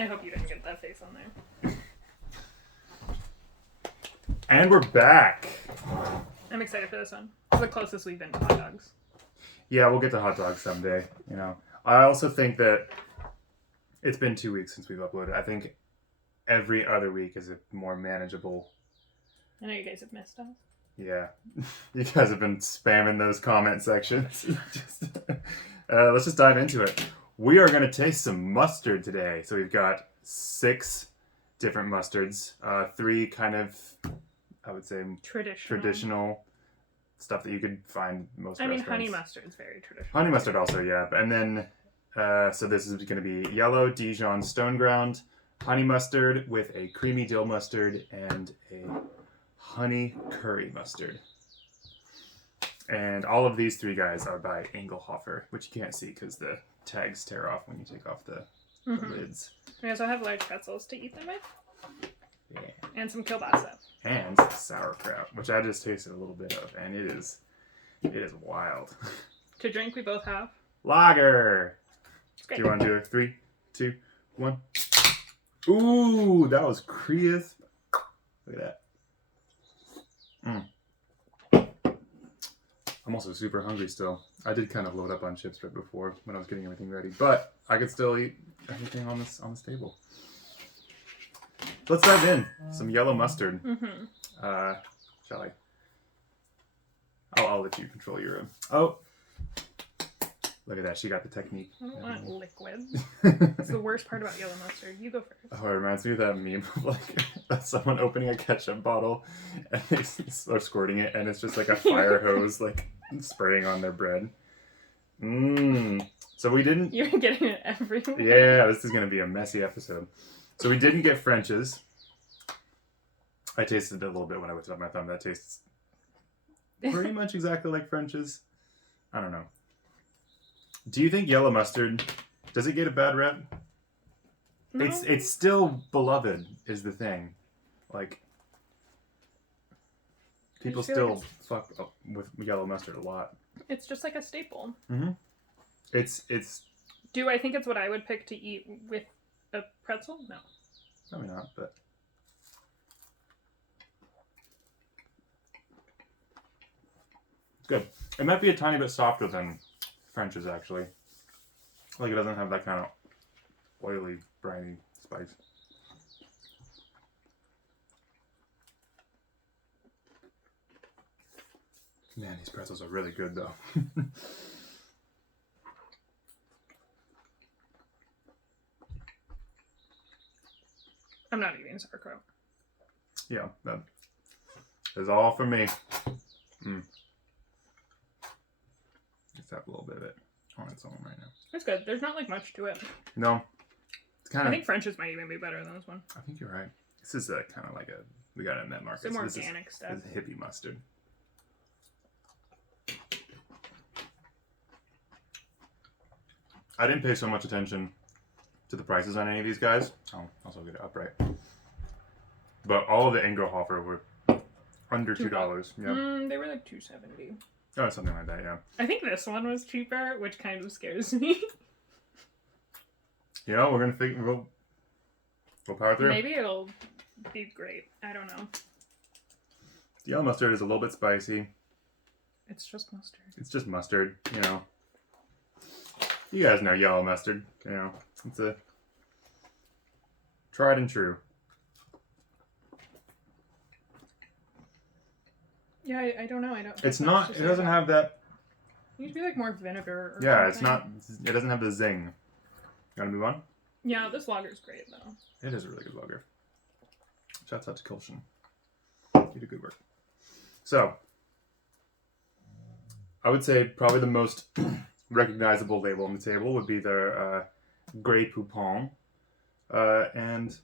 I hope you didn't get that face on there. And we're back. I'm excited for this one. It's the closest we've been to hot dogs. Yeah, we'll get to hot dogs someday, you know. I also think that it's been 2 weeks since we've uploaded. I think every other week is a more manageable. I know you guys have missed us. Yeah. You guys have been spamming those comment sections. Let's just dive into it. We are going to taste some mustard today. So we've got 6 different mustards. 3 kind of, I would say, traditional stuff that you could find most restaurants. Honey mustard is very traditional. Honey mustard also, yeah. And then, so this is going to be yellow Dijon stone ground, honey mustard with a creamy dill mustard, and a honey curry mustard. And all of these 3 guys are by INGLEHOFFER, which you can't see because the tags tear off when you take off the lids. We also have large pretzels to eat them with. Yeah. And some kielbasa. And sauerkraut, which I just tasted a little bit of, and it is wild. To drink, we both have lager. Do you want to do it? 3, 2, 1. Ooh, that was crisp. Look at that. I'm also super hungry still. I did kind of load up on chips right before when I was getting everything ready, but I could still eat everything on this table. Let's dive in. Some yellow mustard. Shall I? I'll let you control your. Oh, look at that! She got the technique. I don't want liquid. That's the worst part about yellow mustard. You go first. Oh, it reminds me of that meme of like someone opening a ketchup bottle and they are squirting it, and it's just like a fire hose like spraying on their bread. So we didn't. You're getting it everywhere. Yeah, this is gonna be a messy episode. So we didn't get French's. I tasted it a little bit when I whipped it up my thumb. That tastes pretty much exactly like French's. I don't know. Do you think yellow mustard, does it get a bad rep? No. It's still beloved, is the thing. Like, people still like fuck up with yellow mustard a lot. It's just like a staple. It's. Do I think it's what I would pick to eat with a pretzel? No. Probably not, but. It's good. It might be a tiny bit softer than French's, actually. Like, it doesn't have that kind of oily, briny spice. Man, these pretzels are really good, though. I'm not eating sauerkraut. Yeah, that is all for me. Just have a little bit of it on its own right now. It's good. There's not like much to it. No. It's kind of. I think French's might even be better than this one. I think you're right. This is kind of like a, we got it in that market. Some more organic stuff. This is hippie mustard. I didn't pay so much attention to the prices on any of these guys. I'll also get it upright. But all of the INGLEHOFFER were under $2. Yeah. They were like $2.70. Oh, something like that, yeah. I think this one was cheaper, which kind of scares me. You know, we're gonna figure. We'll power through. Maybe it'll be great. I don't know. The yellow mustard is a little bit spicy. It's just mustard. It's just mustard, you know. You guys know yellow mustard, you know. It's a tried and true. Yeah, I don't know. I don't. It's not. It doesn't have that. It needs to be like more vinegar. Or yeah, something. it's not. It doesn't have the zing. You want to move on? Yeah, this lager's great though. It is a really good lager. Shouts out to KULSHAN. You do good work. So, I would say probably the most recognizable label on the table would be their Grey POUPON. And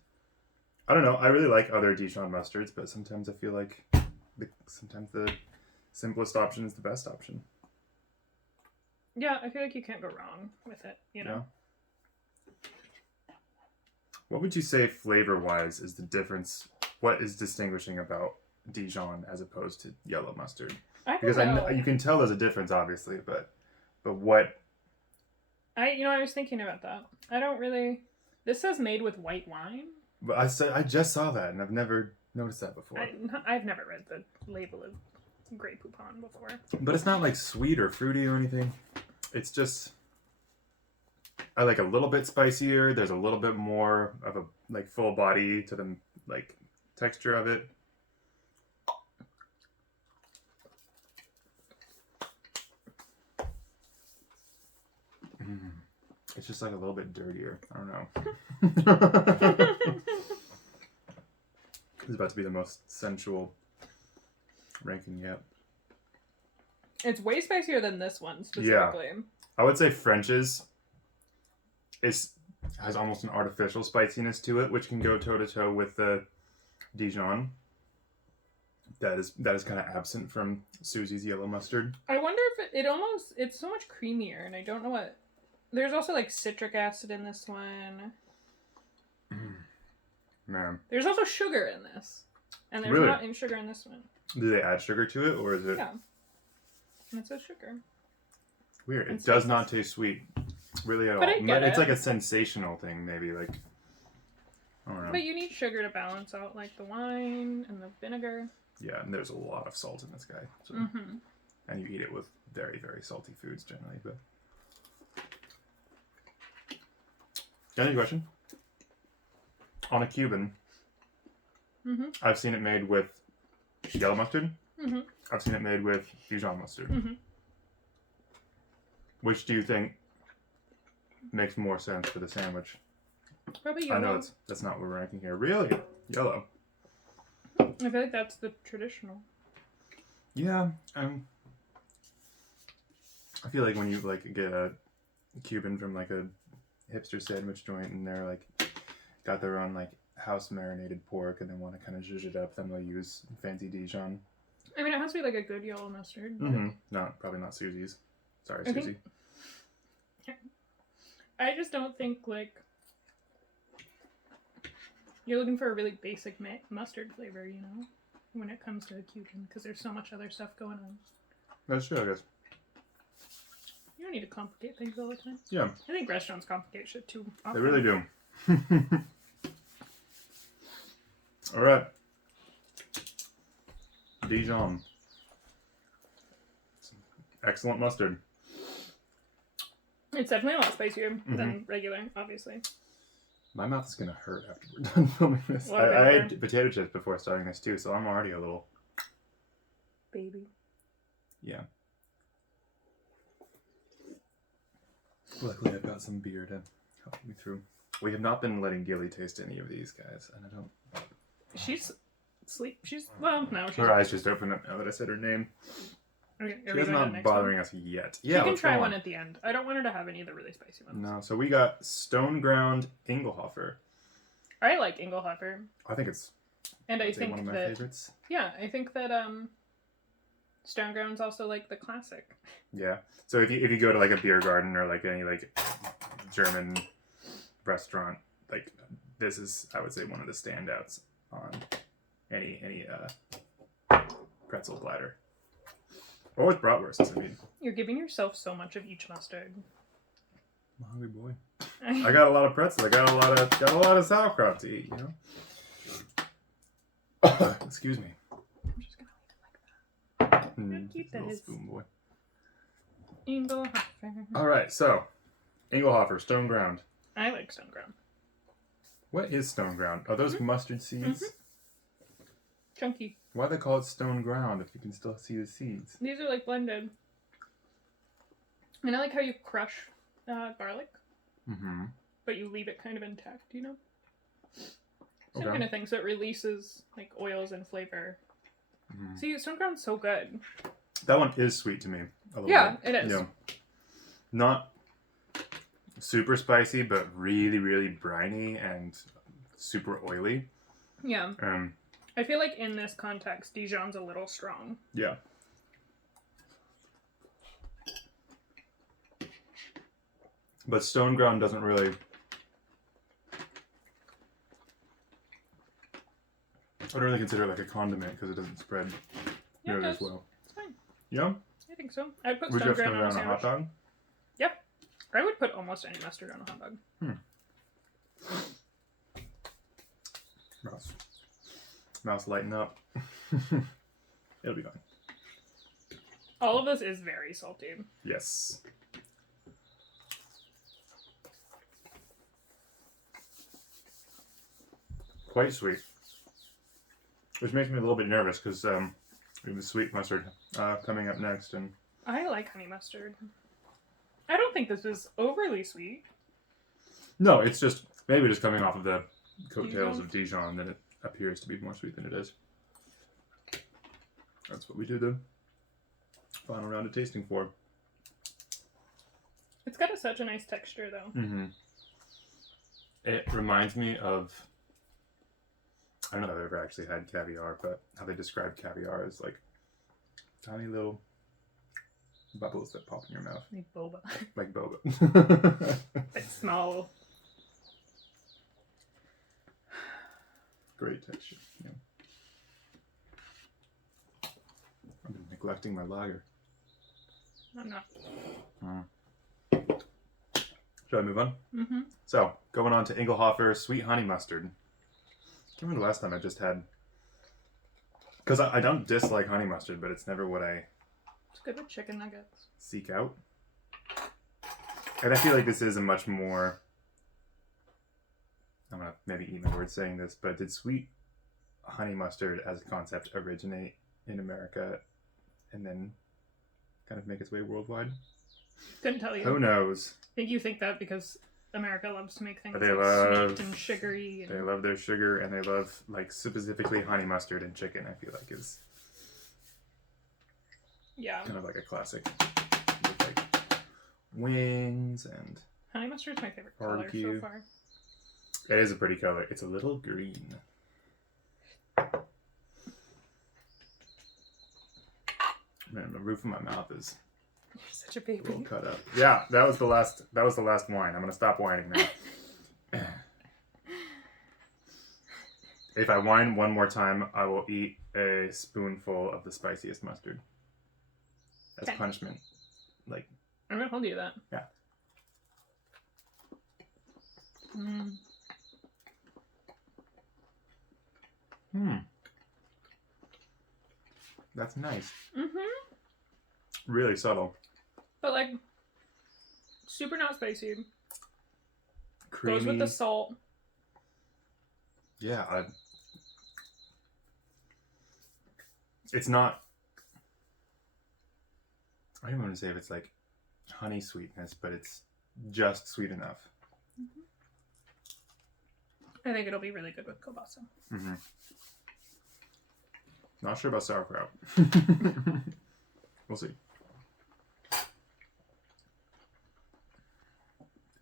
I don't know. I really like other Dijon mustards, but sometimes I feel like sometimes the simplest option is the best option. Yeah, I feel like you can't go wrong with it, you know? Yeah. What would you say flavor-wise is the difference? What is distinguishing about Dijon as opposed to yellow mustard? Because you can tell there's a difference, obviously, but what? I was thinking about that. I don't really. This says made with white wine. But I just saw that, and I've never noticed that before. I've never read the label of Grey Poupon before. But it's not like sweet or fruity or anything. It's just, I like a little bit spicier. There's a little bit more of a like full body to the like texture of it. It's just like a little bit dirtier. I don't know. This is about to be the most sensual ranking yet. It's way spicier than this one specifically. Yeah. I would say French's has almost an artificial spiciness to it, which can go toe to toe with the Dijon. That is kind of absent from Susie's yellow mustard. I wonder if it's so much creamier, and I don't know what. There's also like citric acid in this one. Man. There's also sugar in this, and there's Really? not any sugar in this one. Do they add sugar to it, or is it? Yeah. And it says sugar. Weird. And It does not taste sweet, really at all. But I get It's it. like a sensational thing, maybe. Like, I don't know. But you need sugar to balance out like the wine and the vinegar. Yeah, and there's a lot of salt in this guy. So. Mm-hmm. And you eat it with very, very salty foods generally. But any question? On a Cuban, Mm-hmm. I've seen it made with yellow mustard. Mm-hmm. I've seen it made with Dijon mustard. Mm-hmm. Which do you think makes more sense for the sandwich? Probably yellow. I know that's not what we're ranking here. Really? Yellow. I feel like that's the traditional. Yeah. I feel like when you like get a Cuban from like a hipster sandwich joint and they're like got their own like house marinated pork and they want to kind of zhuzh it up, then they'll use fancy Dijon. I mean, it has to be like a good yellow mustard. But Mm-hmm. No, probably not Susie's. Sorry, I Susie. I just don't think like you're looking for a really basic mustard flavor, you know, when it comes to a Cuban, because there's so much other stuff going on. That's true, I guess. You don't need to complicate things all the time. Yeah, I think restaurants complicate shit too often. they really do. All right. Dijon. Excellent mustard. It's definitely a lot spicier than regular, obviously. My mouth is going to hurt after we're done filming this. What I about had potato chips before starting this too, so I'm already a little... Baby. Yeah. Luckily, I've got some beer to help me through. We have not been letting Gilly taste any of these, guys, and I don't... She's asleep. Well, no. She's Her eyes just opened up now that I said her name. Okay, She is not bothering us yet. She Yeah, can let's try go one on. at the end. I don't want her to have any of the really spicy ones. No, so we got Stone Ground Inglehoffer. I like Inglehoffer, I think it's and I I'd say think one of my that favorites. yeah, I think that Stone Ground's also like the classic. Yeah. So if you go to like a beer garden or like any like German restaurant, like this is, I would say, one of the standouts on any pretzel platter. Or with bratwursts, I mean. You're giving yourself so much of each mustard. I'm a hungry boy. I got a lot of pretzel. I got a lot of sauerkraut to eat, you know? Excuse me. I'm just gonna leave it like that. Mm, cute that little is. spoon boy. Inglehoffer. All right, so Inglehoffer, Stone Ground. I like Stone Ground. What is Stone Ground? Are those mustard seeds? Chunky. Why they call it Stone Ground if you can still see the seeds? These are like blended. And I like how you crush garlic, Mm-hmm. but you leave it kind of intact, you know? Same Okay. kind of thing, so it releases like oils and flavor. Mhm. See, Stone Ground's so good. That one is sweet to me. A little Yeah, bit. it is. You know, not super spicy, but really, really briny and super oily. Yeah. I feel like in this context, Dijon's a little strong. Yeah. But Stone Ground doesn't really... I don't really consider it like a condiment because it doesn't spread Yeah, it nearly as does. well. It's fine. Yeah? I think so. I'd put Would you Stone have Stone Ground on a Ground on a hot sandwich. dog? I would put almost any mustard on a hot dog. Mouse lighten up. It'll be fine. All of this is very salty. Yes. Quite sweet. Which makes me a little bit nervous because we have the sweet mustard coming up next. And I like honey mustard. I don't think this is overly sweet. no, it's just maybe just coming off of the coattails of Dijon that it appears to be more sweet than it is. That's what we do the final round of tasting for. It's got such a nice texture, though. Mm-hmm. It reminds me of, I don't know if I've ever actually had caviar, but how they describe caviar as like tiny little bubbles that pop in your mouth. Like boba. Like boba. Like small. Great texture. Yeah. I've been neglecting my lager. I'm not. Shall I move on? Mm-hmm. So, going on to INGLEHOFFER Sweet Honey Mustard. I can't remember the last time I just had... Because I don't dislike honey mustard, but it's never what I It's good with chicken nuggets. seek out. And I feel like this is a much more... I'm going to maybe eat my words saying this, but did sweet honey mustard as a concept originate in America and then kind of make its way worldwide? Couldn't tell you. Who knows? I think you think that because America loves to make things But they like love- sweet and sugary. And... They love their sugar, and they love, like, specifically honey mustard and chicken, I feel like is Yeah. kind of like a classic. With, like, wings and... Honey mustard is my favorite Barbecue. color so far. It is a pretty color. It's a little green. Man, the roof of my mouth is You're such a a little baby. cut up. Yeah, that was the last wine. I'm gonna stop whining now. If I whine one more time, I will eat a spoonful of the spiciest mustard. As Okay. punishment. Like, I'm gonna hold you to that. yeah. Mm. That's nice. Mm-hmm. Really subtle. But like, super not spicy. Creamy. Goes with the salt. Yeah, it's not... I don't want to say if it's like honey sweetness, but it's just sweet enough. I think it'll be really good with kielbasa. Mm-hmm. Not sure about sauerkraut. We'll see.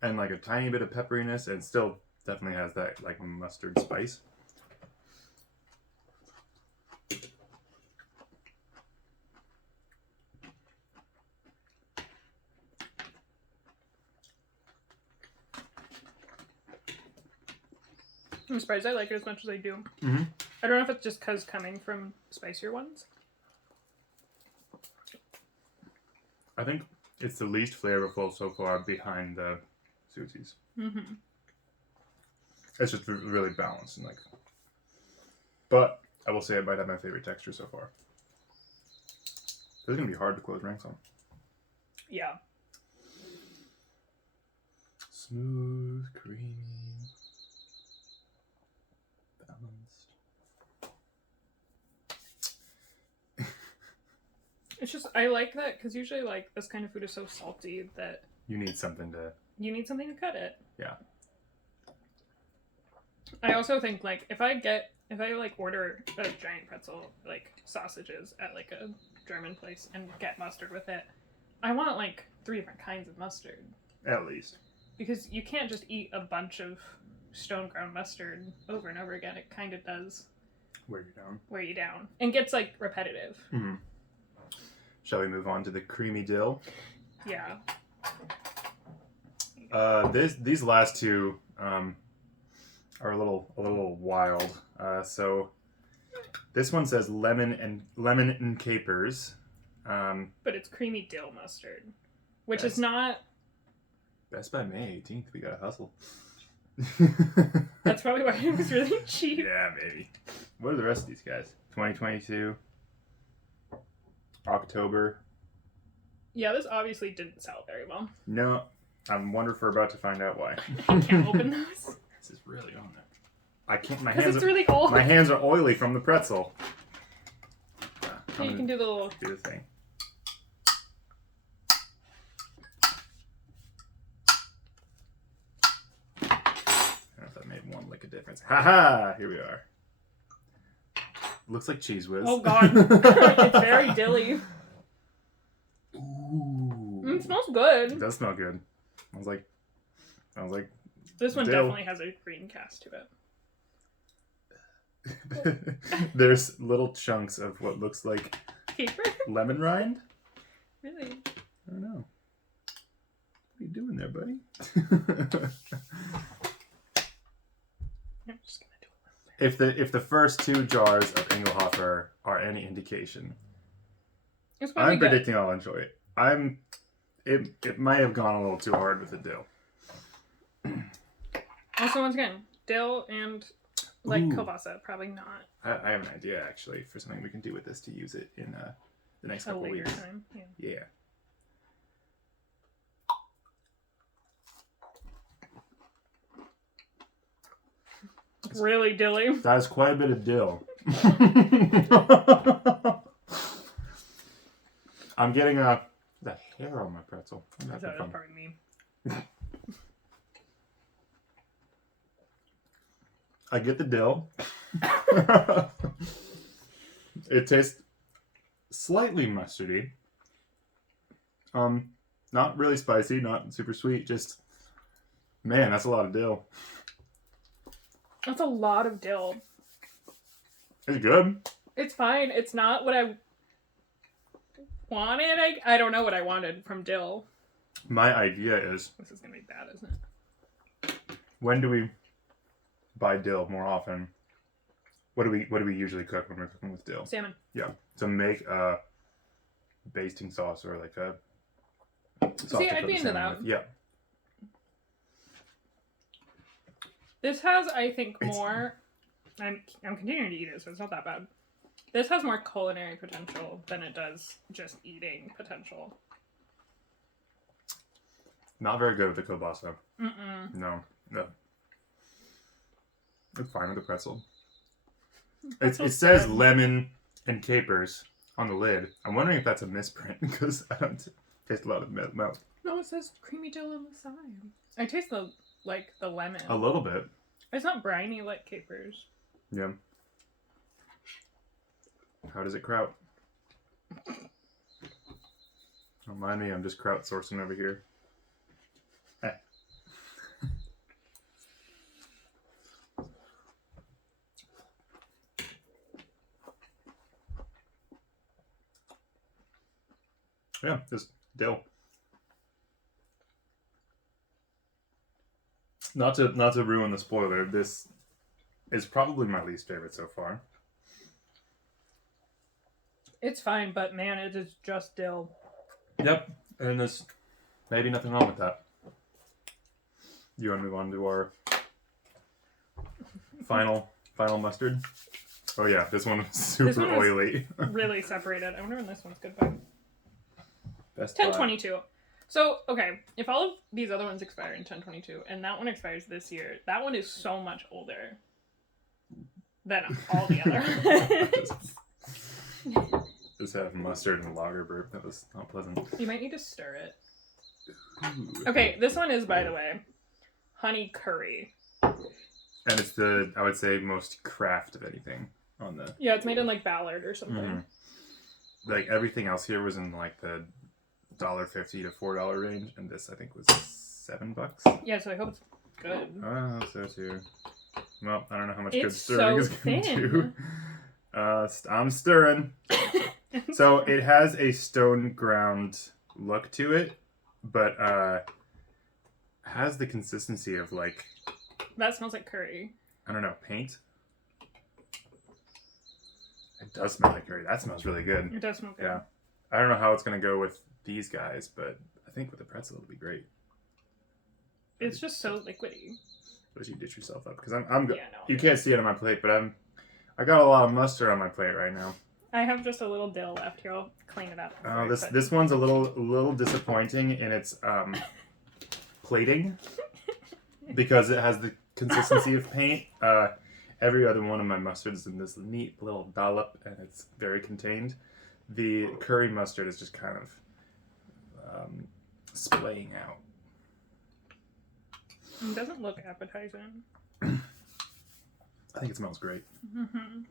And like a tiny bit of pepperiness, and still definitely has that like mustard spice. I'm surprised I like it as much as I do. Mm-hmm. I don't know if it's just because coming from spicier ones. I think it's the least flavorful so far behind the SUZIES. Mm-hmm. It's just really balanced and like... But I will say it might have my favorite texture so far. This is going to be hard to close ranks on. Yeah. Smooth, creamy, balanced. It's just, I like that because usually like this kind of food is so salty that You need something to... you need something to cut it. Yeah. I also think like if I like order a giant pretzel like sausages at like a German place and get mustard with it, I want like 3 different kinds of mustard. At least. Because you can't just eat a bunch of stone ground mustard over and over again. It kind of does Wear you down. wear you down and gets like repetitive. Mm-hmm. Shall we move on to the creamy dill? Yeah. These last two are a little wild. So this one says lemon and capers. But it's creamy dill mustard, which Yes. is not. Best by May 18th. We gotta hustle. That's probably why it was really cheap. Yeah, maybe. What are the rest of these guys? 2022. October. Yeah, this obviously didn't sell very well. No. I'm wondering if we're about to find out why. I can't open those. This is really on there. I can't. Because it's really old. My hands are oily from the pretzel. Okay, you can do the little... Do the thing. I don't know if that made one lick of difference. Haha! Here we are. Looks like Cheese Whiz. Oh god. It's very dilly. Ooh. It smells good. It does smell good. I was like, this one dill. definitely has a green cast to it. There's little chunks of what looks like Caper? lemon rind. Really? I don't know. What are you doing there, buddy? I'm just gonna do a little bit. If the first 2 jars of Engelhoffer are any indication, It's probably I'm good. predicting I'll enjoy it. It might have gone a little too hard with the dill. Also, once again, dill and like Ooh. kielbasa, probably not I have an idea actually for something we can do with this to use it in the next a couple later weeks. time. Yeah. Yeah. It's really dilly. That's quite a bit of dill. I'm getting the hair on my pretzel. That was probably me. I get the dill. It tastes slightly mustardy. Not really spicy, not super sweet. Just, man, that's a lot of dill. That's a lot of dill. It's good. It's fine. It's not what I wanted. I don't know what I wanted from dill. My idea is, This is gonna be bad, isn't it? when do we buy dill more often? What do we usually cook when we're cooking with dill? Salmon. Yeah, to make a basting sauce or like a sauce See, to I'd cook be the into salmon that. with. Yeah, This has, I think, It's- more. I'm continuing to eat it, so it's not that bad. This has more culinary potential than it does just eating potential. not very good with the kielbasa. Mm-mm. No. It's fine with the pretzel. It Pretzel's says good. lemon and capers on the lid. I'm wondering if that's a misprint because I don't taste a lot of milk. No, it says creamy dill on the side. I taste the lemon. A little bit. It's not briny like capers. Yeah. How does it kraut? Don't mind me, I'm just kraut sourcing over here. Yeah, just dill. Not to ruin the spoiler, this is probably my least favorite so far. It's fine, but man, it is just dill. Yep, and there's maybe nothing wrong with that. You want to move on to our final mustard? Oh yeah, this one is super one was- oily. Really separated. I wonder when this one's good by. Best buy. 10/22. So, okay, if all of these other ones expire in 10/22, and that one expires this year, that one is so much older than all the other ones. Just have mustard and lager burp. That was not pleasant. You might need to stir it. Ooh. Okay, this one is, by the way, honey curry. And it's the, I would say, most craft of anything on the... Yeah, it's made in, like, Ballard or something. Mhm. Like, everything else here was in, like, the $1.50 to $4 range, and this, I think, was $7. Yeah, so I hope it's good. Oh, so too. Well, I don't know how much good It's stirring so is going to thin. do. I'm stirring. So it has a stone ground look to it, but has the consistency of, like, That smells like curry. I don't know, paint? It does smell like curry. That smells really good. It does smell good. Yeah. I don't know how it's going to go with these guys, but I think with the pretzel it'll be great. It's just so liquidy. Let you ditch yourself up because I'm good. Yeah, no, You can't see it on my plate, but I got a lot of mustard on my plate right now. I have just a little dill left here. I'll clean it up. Oh, this one's a little disappointing in its plating because it has the consistency of paint. Every other one of my mustards is in this neat little dollop, and it's very contained. The curry mustard is just kind of splaying out. It doesn't look appetizing. I think it smells great. Mm-hmm.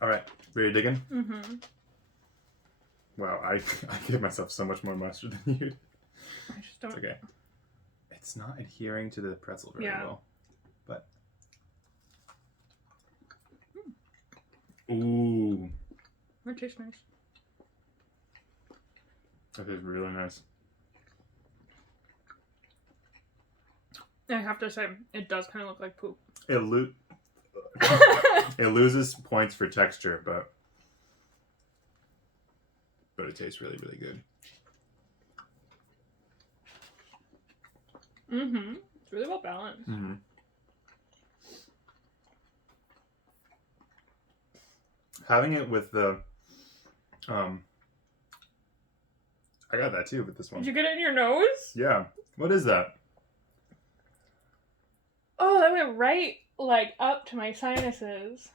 All right, ready to dig in? Mm-hmm. Wow, I give myself so much more mustard than you. I just don't. It's okay. It's not adhering to the pretzel very well, but ooh, It tastes nice. that is really nice. I have to say, it does kind of look like poop. It loses points for texture, but it tastes really, really good. Mm-hmm. It's really well balanced. Mm-hmm. Having it with the, I got that too with this one. Did you get it in your nose? Yeah. What is that? Oh, that went right, like, up to my sinuses.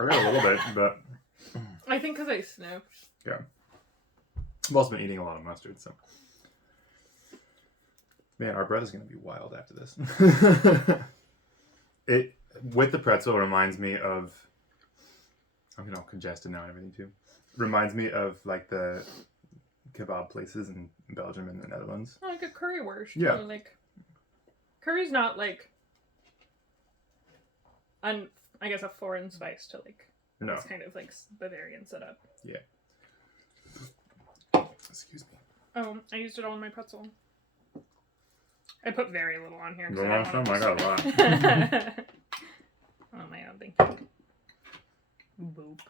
I got a little bit, but I think because I sniffed. yeah. I've also been eating a lot of mustard, so. Man, our bread is going to be wild after this. It, with the pretzel, reminds me of, I'm all congested now and everything too. Reminds me of like the kebab places in Belgium and the Netherlands. Oh, like a currywurst. Yeah. Or like, curry's not like, I guess a foreign spice to like, No. it's kind of like Bavarian setup. Yeah. Excuse me. Oh, I used it all in my pretzel. I put very little on here. The last time I got a lot. Oh my god, thank you. Boop.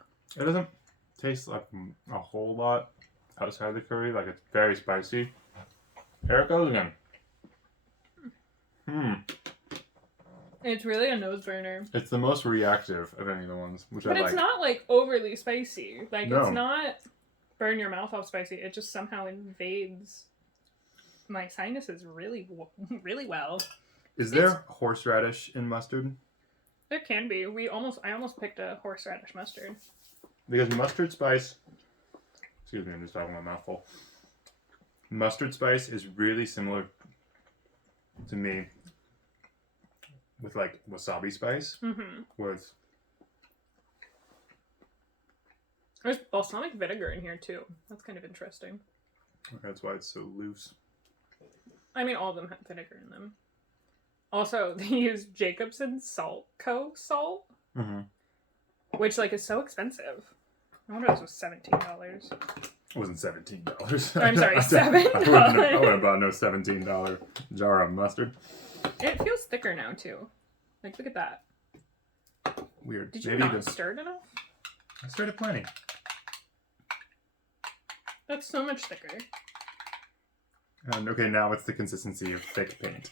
It doesn't taste like a whole lot outside the curry. Like, it's very spicy. Here it goes again. It's really a nose burner. It's the most reactive of any of the ones, which I like. But it's not like overly spicy. Like, No. it's not burn your mouth off spicy. It just somehow invades my sinuses really, really well. Is there horseradish in mustard? There can be. I almost picked a horseradish mustard. Because mustard spice, excuse me, I'm just talking my mouthful. Mustard spice is really similar to me with like wasabi spice. Mm-hmm. With There's balsamic vinegar in here too. That's kind of interesting. that's why it's so loose. I mean, all of them have vinegar in them. Also, they use Jacobsen salt, Mm-hmm. which like is so expensive. I wonder if this was $17. It wasn't $17. I'm sorry, $7. I wouldn't have bought no $17 jar of mustard. It feels thicker now too. Like, look at that. Weird. Did you Maybe not stir it enough? I started plenty. That's so much thicker. And okay, now it's the consistency of thick paint.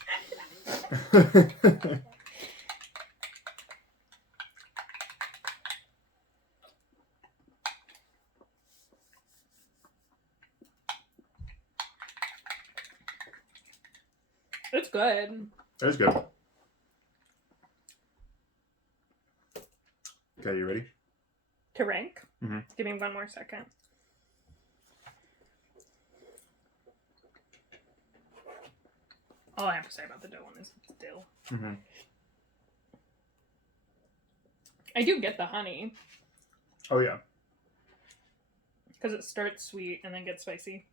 It's good. It's good. Okay, you ready? To rank? Mm-hmm. Give me one more second. All I have to say about the dill one is it's dill. Mm-hmm. I do get the honey, Oh yeah. because it starts sweet and then gets spicy.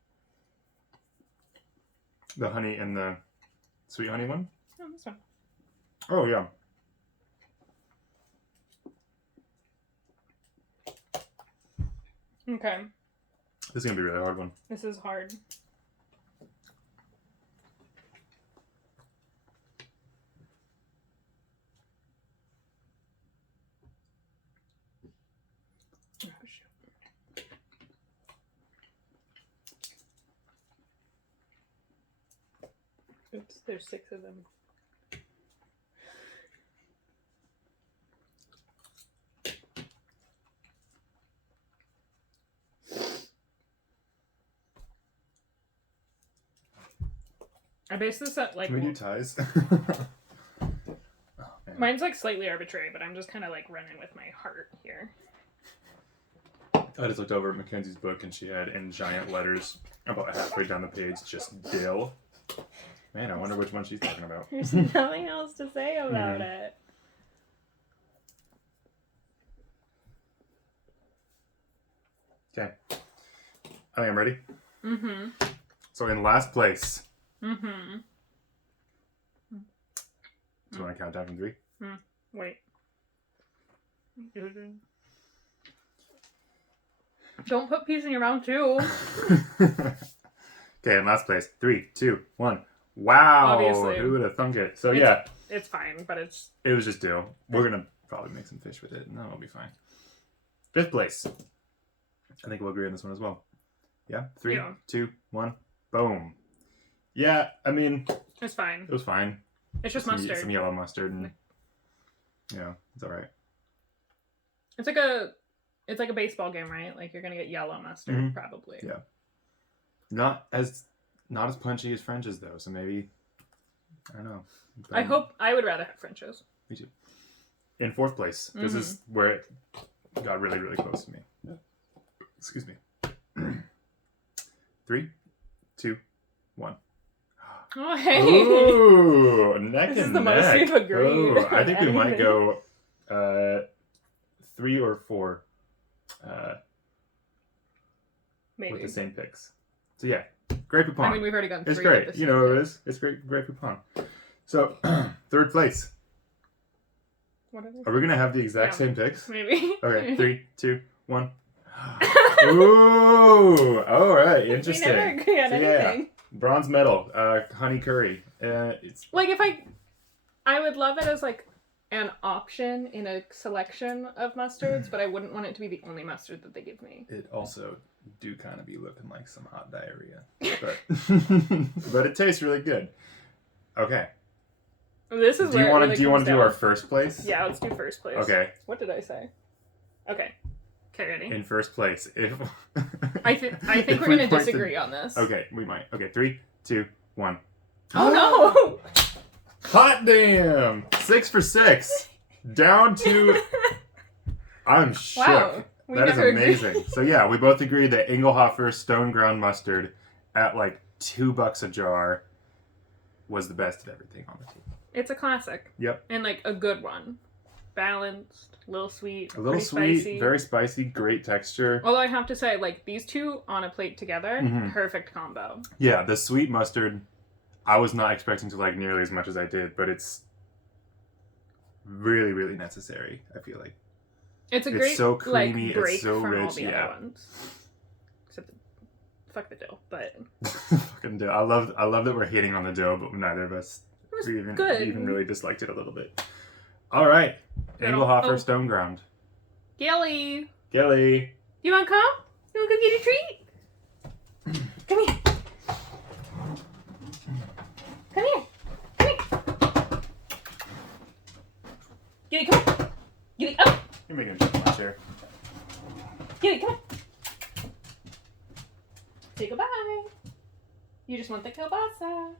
The honey and the sweet honey one? Oh, this one. Oh yeah. Okay, This is gonna be a really hard one. this is hard. Oops, there's 6 of them. I base this at like. Can we do ties? Mine's like slightly arbitrary, but I'm just kind of like running with my heart here. I just looked over at Mackenzie's book and she had in giant letters about halfway down the page just dill. Man, I wonder which one she's talking about. There's nothing else to say about it. Okay. I think I'm ready. Mm-hmm. So in last place. Mm-hmm. So want to count down from 3? Wait. Don't put peas in your mouth too. Okay, in last place. 3, 2, 1. Wow! Obviously. Who would have thunk it? So It's fine, but it's... it was just dill. We're gonna probably make some fish with it, and that'll be fine. 5th place. I think we'll agree on this one as well. Yeah? 3, 2, 1. Boom. Yeah, I mean... It's fine. It was fine. It's just mustard. Some yellow mustard, and... Yeah, it's alright. It's like a baseball game, right? Like, you're gonna get yellow mustard, probably. Yeah. Not as punchy as French's, though, so maybe... I don't know. But I would rather have French's. Me too. In 4th place. This is where it got really, really close to me. Excuse me. 3, 2, 1. Oh, hey! Ooh, neck This and is the neck. most we've agreed. Ooh, I think we might Anything. go 3 or 4 Maybe. with the same picks. So yeah, Great POUPON. I mean, we've already gone 3. It's great. with the You know what it is. It's great POUPON. So 3rd place. What are they? Are we gonna have the exact same picks? Maybe. Okay, 3, 2, 1. Ooh, all right, interesting. We never agree on anything. Bronze medal, honey curry. It's Like, if I would love it as like an option in a selection of mustards, but I wouldn't want it to be the only mustard that they give me. It also do kind of be looking like some hot diarrhea, but but it tastes really good. Okay. This is Do you want to do our 1st place? Yeah, let's do 1st place. Okay. What did I say? Okay. Okay, ready? In 1st place, if I think if we're we gonna point disagree on this. Okay, we might. Okay, 3, 2, 1. Oh no! Hot damn! 6 for 6. Down to. I'm shook. Wow, we That is never agreed. amazing. So yeah, we both agreed that INGLEHOFFER stone ground mustard at like $2 a jar was the best of everything on the team. It's a classic. Yep. And like a good one. Balanced, a little sweet, A little pretty sweet, spicy. very spicy, great texture. Although I have to say, like, these two on a plate together, Mhm. perfect combo. Yeah, the sweet mustard, I was not expecting to like nearly as much as I did, but it's really, really necessary, I feel like. It's a It's great so creamy, like, it's break so from all rich, the yeah. other ones. Except fuck the dill, but Fucking dill. I love that we're hating on the dill, but neither of us it was even good. really disliked it a little bit. All right, INGLEHOFFER stone ground. Gilly, Gilly. you want to come? You want to go get a treat? Come here. Come here. Come here. Gilly, come on. Gilly, up. You're making a jump in my chair. Gilly, come on. Say goodbye. You just want the kielbasa.